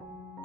you